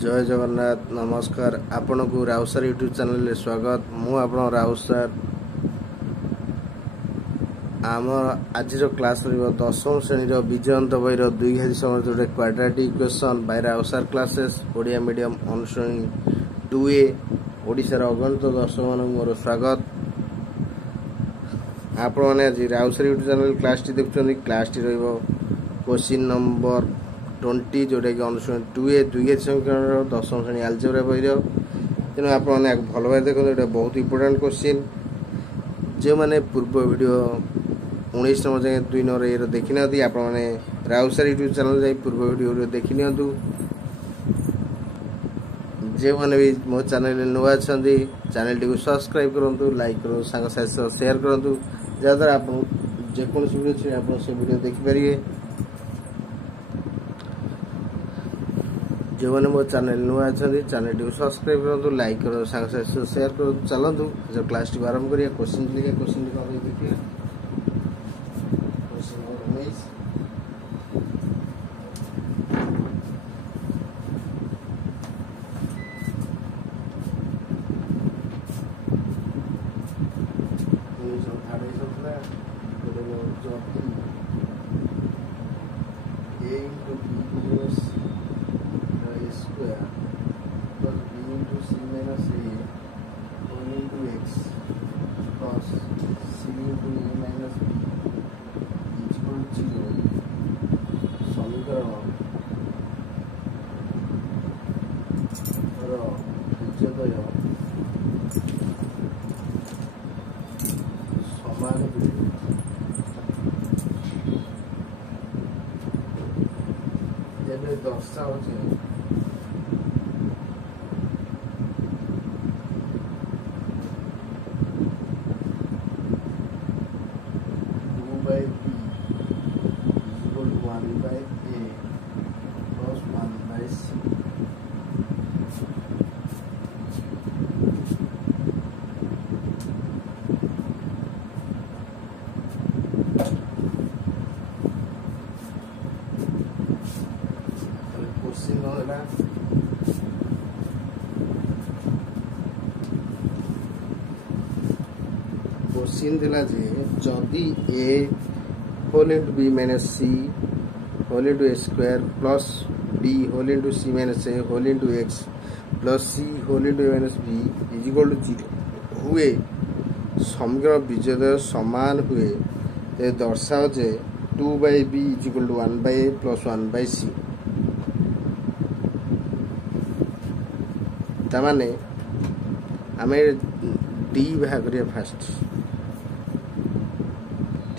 जय जगन्नाथ नमस्कार आपण को राउत सर यूट्यूब चैनल स्वागत मु आपण राउत सर आम आज क्लास दशम श्रेणी विजयंत बही द्विघाती समझ quadratic equation by Raut sir classes Odia medium अनुश्रेणी 2A ओडिशार अगणित दर्शक मान मोर स्वागत आपण मैंने आज Raut sir YouTube channel class टी देखुं क्लास टी क्वेश्चन नंबर 20 जोटा कि अनुश्रेणी 2A द्विघाती समीकरण दशम श्रेणी आलजेब्रा बही तेणु आप भल भाई देखो ये बहुत इंपोर्टेंट क्वेश्चन जो मैंने पूर्व वीडियो 19 नंबर जाए 2 नंबर ये देखी ना आपने राउत सर यूट्यूब चैनल जाए पूर्व वीडियो देखी नि जो मैंने भी मो चैनल नुआ अच्छा चैनल टी सब्सक्राइब करूँ लाइक करूँ सांग साथ शेयर करूँ जहाँद्वारा आप जेको वीडियो आप से वीडियो देखिपारे जो मैंने मो चैनल नुआ अच्छा चैनल टी सब्सक्राइब करूँ लाइक करूँ सांग साथ शेयर करूँ चलतु जो क्लास टी आरंभ करिए क्वेश्चन लिखा क्वेश्चन देखिए question number 19 A into B minus A square plus B into C minus A whole into X plus C into A minus B is equal to 0 समीकरण बीजद्वय समान दर्शा हो 1/A plus 1/C क्वेश्चन दिला जदि A whole into B minus C whole into A square plus B whole into C minus A whole into X plus C whole into A minus B is equal to 0 हुए समीकरण बीजद्वय समान हुए ते दर्शाओ जे 2/B is equal to 1/A plus 1/C तामाने आमे D भाग करिया fast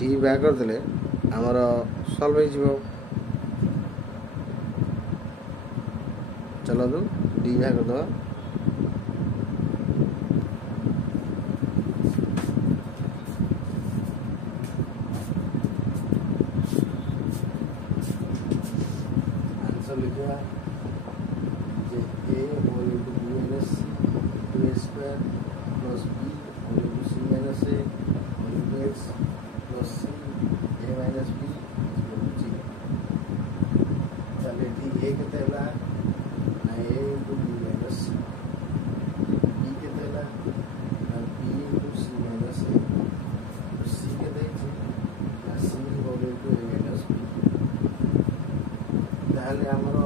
D भाग कर देले हमर सॉल्व हो चलो तो D भाग कर दो आंसर लिखा जे A whole into B minus C into A square plus B whole into C minus A whole into X plus C A minus B is equal to 0 चलिए ठीक A कितने ला ना A into B minus C B कितने ला ना B into C minus A तो C कितने ना C whole into A minus B ताहले हमारा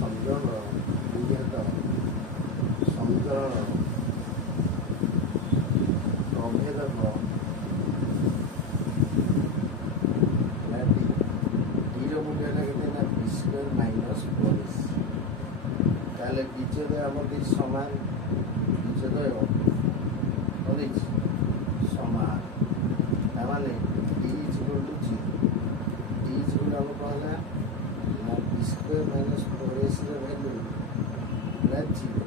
समीकरण बीजद्वय आम सामान बीजद्वय सामान ताने D is equal to 0 D is equal to कहला ना B square minus 4AC value ना 0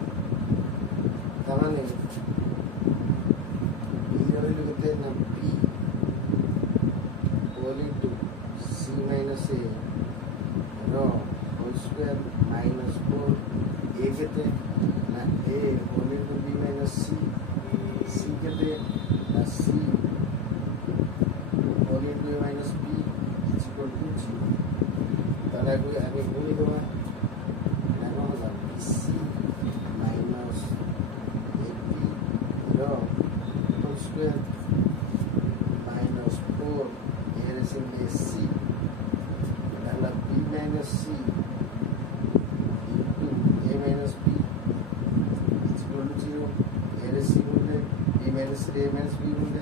ताने B वैल्यू कितने ना B whole into C minus A row whole square minus 4 A कितने ना A whole into B minus C C कितने ना C whole into A minus B is equal to 0 তাহলে আগে গুণি দেবো কেন হলো BC minus AP whole square minus 4 এর সঙ্গে সি তাহলে B minus C into A minus B equal to 0 এর সি বললে B minus C A minus B বললে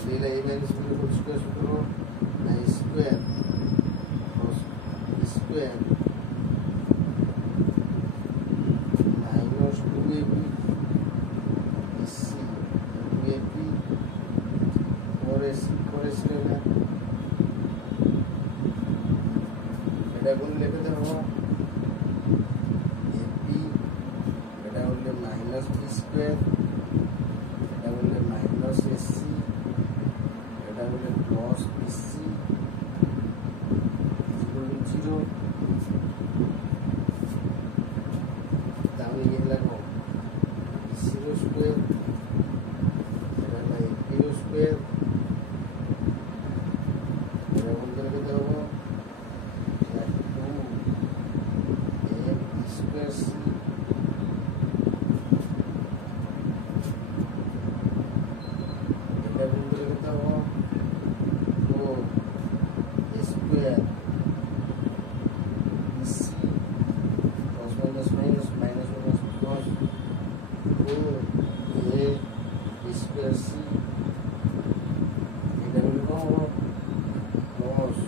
দিলে A minus B whole square সূত্র না square square minus 2ab C 2ab 4ac 4ac এটা গুণ লিখে দেবো এপি এটা হলে মাইনাস বি স্কোয়ার এটা হলে মাইনাস এসি এটা হলে প্লাস বিসি ইকুয়াল টু 0 তাহলে ये लगो বিসির স্কোয়ার এটা হলো এপির স্কোয়ার এটা গুণ লিখে দেবো square c এটা গুণ করে লিখতে হবে 4 square bc cos minus minus minus minus cos 4 a square c এটা গুণ করব cos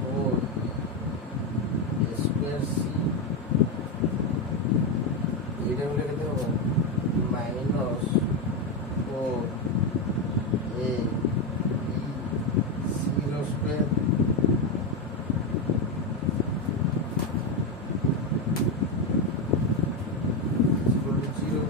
4 square c এটা হলে কত হবে minus 4 a b c square equal to 0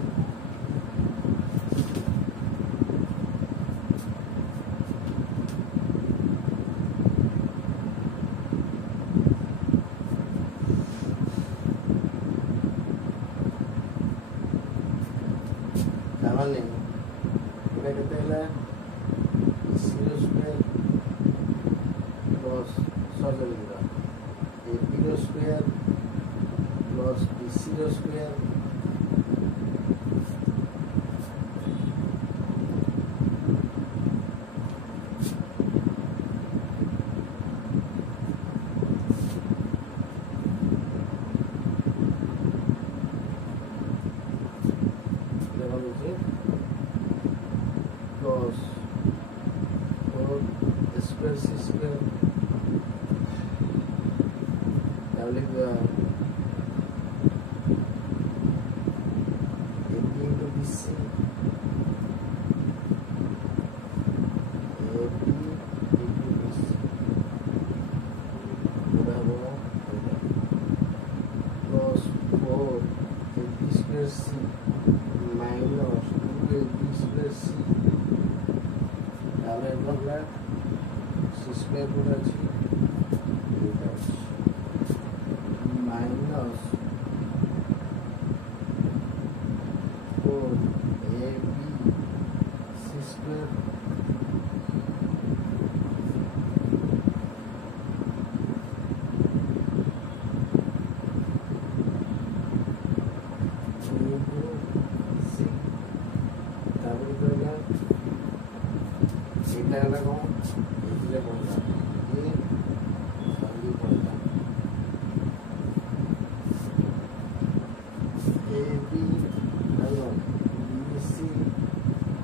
তাহলে এটা কত হলো c স্কয়ার প্লাস সজলিবা a square plus bc square cos 4 square c square তাহলে AP into BC AP into BC বরাবর cos 4 AP square c minus 2AB square c তাহলে আমরা c square করে আছি মাইনাস 4ab c স্কয়ার এটা লাগাও এইটা বললাম এই সঙ্গে বললাম AB হলো BC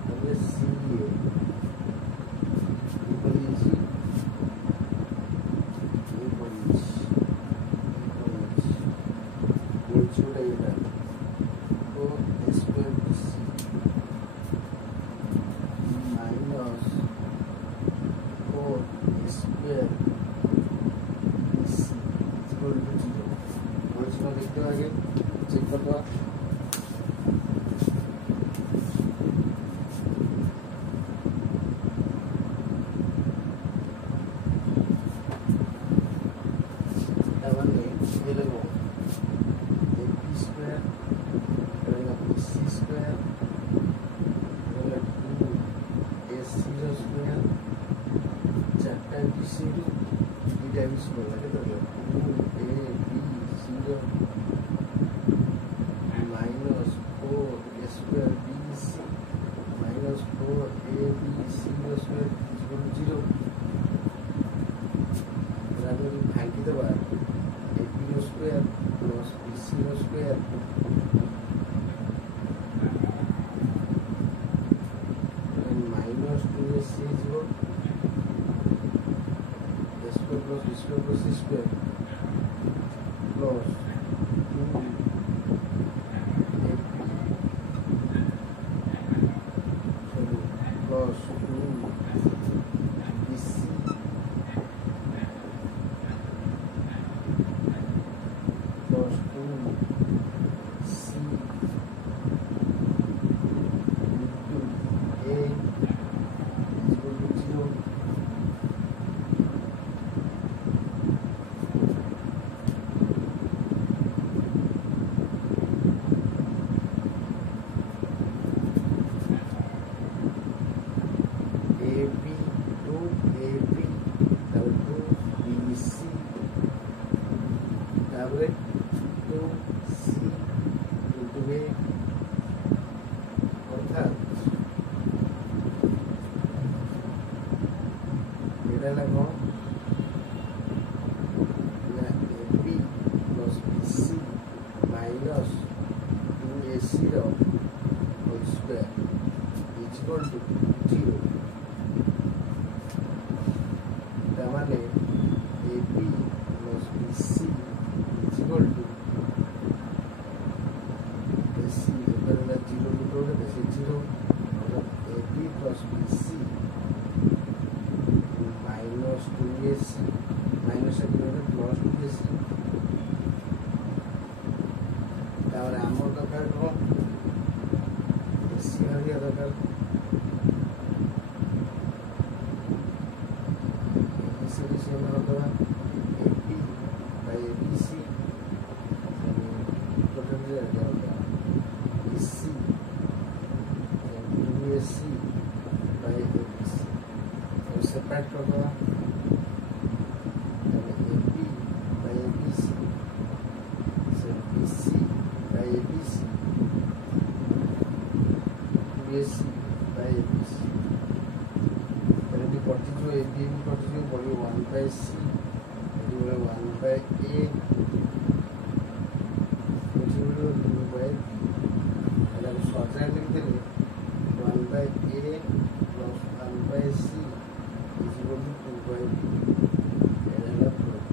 হলো CA বলেছি বলছোটা এটা তো square BC minus 4 square BC equal to 0 বলছিল দেখতে আগে চেক করবা তাহলে এ লাগো AB স্কয়ার এটা BC স্কয়ার এটা 2 AC স্কয়ার 4টা BC 2টা टाइम्स बोला के तो 2ab 0 minus 4 square bc minus 4ab c square is equal to 0. then we फांकी देबा ab square plus bc square minus 2ac is equal a square plus b square plus c square plus 2 plus 2 bc plus 2 c into a is equal to 0. AB to AB double to BC double to C into A অর্থাৎ এটা লাগো না AB plus BC minus 2AC র whole square is equal to 0. তার মানে AB plus BC is equal to AC এখানে 0 দুটো হলে বেশি 0 অর্থাৎ AB plus BC minus 2AC minus এখানে plus 2AC তাহলে আমার দরকার কম AC হওয়া দরকার solution होगा AP by ABC potential क्या होगा BC and BC by ABC और separate होगा AP by ABC so BC by ABC BC by ABC particular AB particular body 1 by C particular 1 by A particular 2 by B and I'm short hand लिख देंगे 1 by A plus 1 by C is equal to 2 by B and another proof.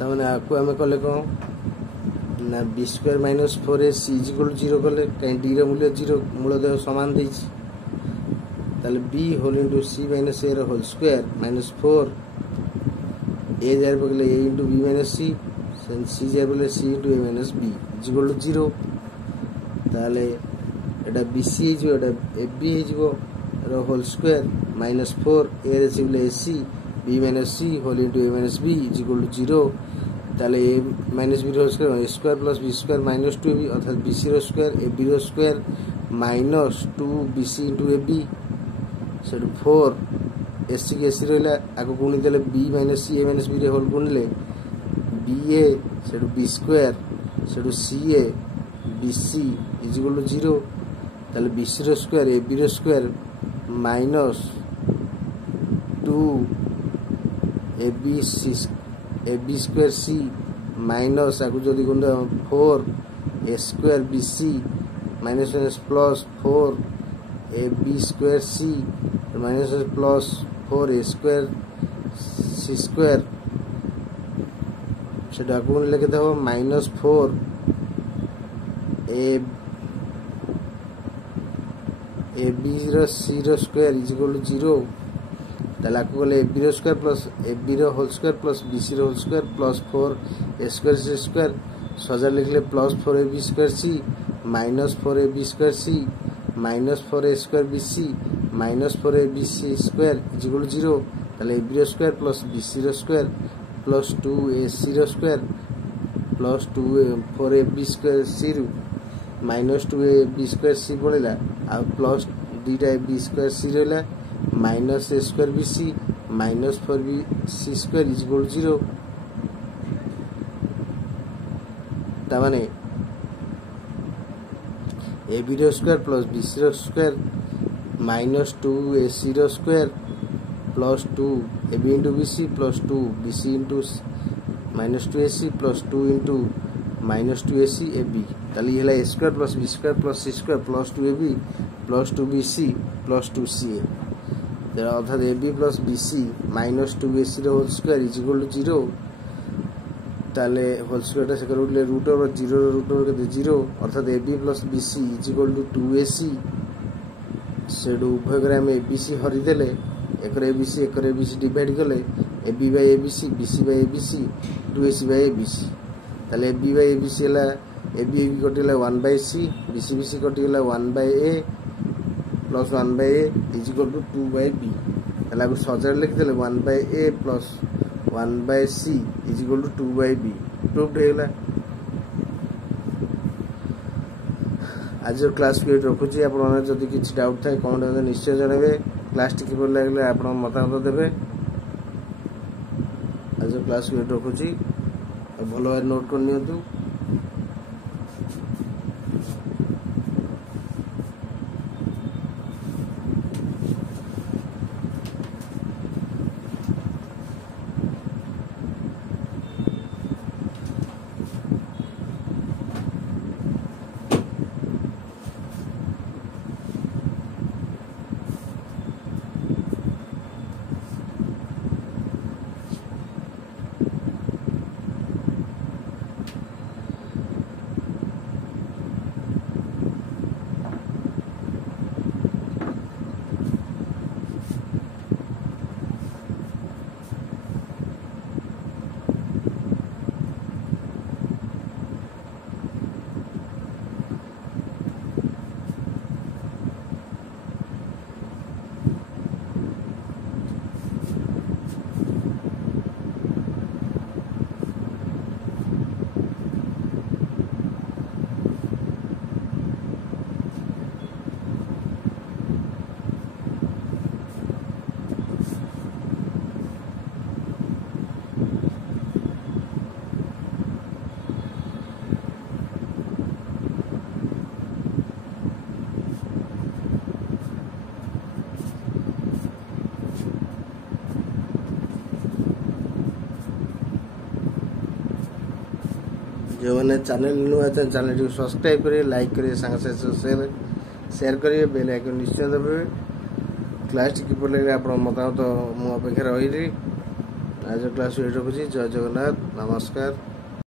तामने आपको हमें कले कौन ना b square minus 4ac is equal to 0 कले कहीं d ର मूल्य 0 मूलदेय समान देछि ताले b whole into c minus a ର होल स्क्वायर माइनस 4 a जार बगले a into b minus c सेन c जार बगले c into a minus b is equal to 0 ताले एटा bc हे जो एटा ab हे जो ର होल स्क्वायर माइनस 4 a रे सिबले ac b minus c whole into a minus b is equal to 0 ताले a माइनस b रो square a square plus b square minus 2ab अर्थात bc रो स्क्वायर ab रो square minus 2bc into ab सेट 4 ac के ac रहला आको गुणी देले b minus c a minus b रे होल गुणले ba सेट b square set ca bc is equal to 0 ताले bc रो स्क्वायर ab रो square minus 2 ab square c minus आगु जदि गुण 4 a square bc minus plus 4 ab square c minus plus 4 a square c square सेटा गुण लेके देबो माइनस 4 ab रो c रो स्क्वायर इज इक्वल टू 0 ताला को ले ab रो स्क्वायर प्लस ab रो होल स्क्वायर प्लस bc रो whole square plus 4 a square c square सजा लिखले plus 4ab square c minus 4ab square c minus 4a square bc -4abc square is equal to 0 ताले ab रो square plus bc रो square plus 2ac रो square plus 4ab square c रु -2ab square c पड़ेगा आ plus 2ab square c रहला minus a square bc -4bc square is equal to 0 ता माने ab रो स्क्वायर प्लस bc रो स्क्वायर -2ac रो square plus 2ab into bc plus 2bc into -2ac plus 2 into -2ac ab ताली हला a square plus b square plus c square plus 2ab plus 2bc plus 2ca तेरा अर्थात ab plus bc -2ac रो whole square is equal to 0 ताले whole square से करूले root over 0 root over के 0 अर्थात ab plus bc is equal to 2ac सेडू उभय करे हम abc हरि देले एकर abc डिवाइड करले ab by abc bc by abc 2ac by abc ताले ab बाय abc हला ab कटिला 1 बाय c bc कटिला 1 by a plus 1 by a is equal to 2 by b ताला को सजार लिख देले 1 by a plus 1 by c is equal to 2 by b proved हेला आज क्लास को रखुची आपण जदि किछि डाउट थाए कमेंट में निश्चय जणावे क्लास टिके पर लागले आपण मतामत देबे आज क्लास को रखुची भलो भाई नोट कर नियंतु जो मैंने चैनल नुआ चैनल को सब्सक्राइब करिए लाइक करिए सांग से शेयर करिए बेल आइकन निश्चय दबे क्लास की पड़े आप मतामत मो अपेक्षा रही आज क्लास रखुची जय जगन्नाथ नमस्कार।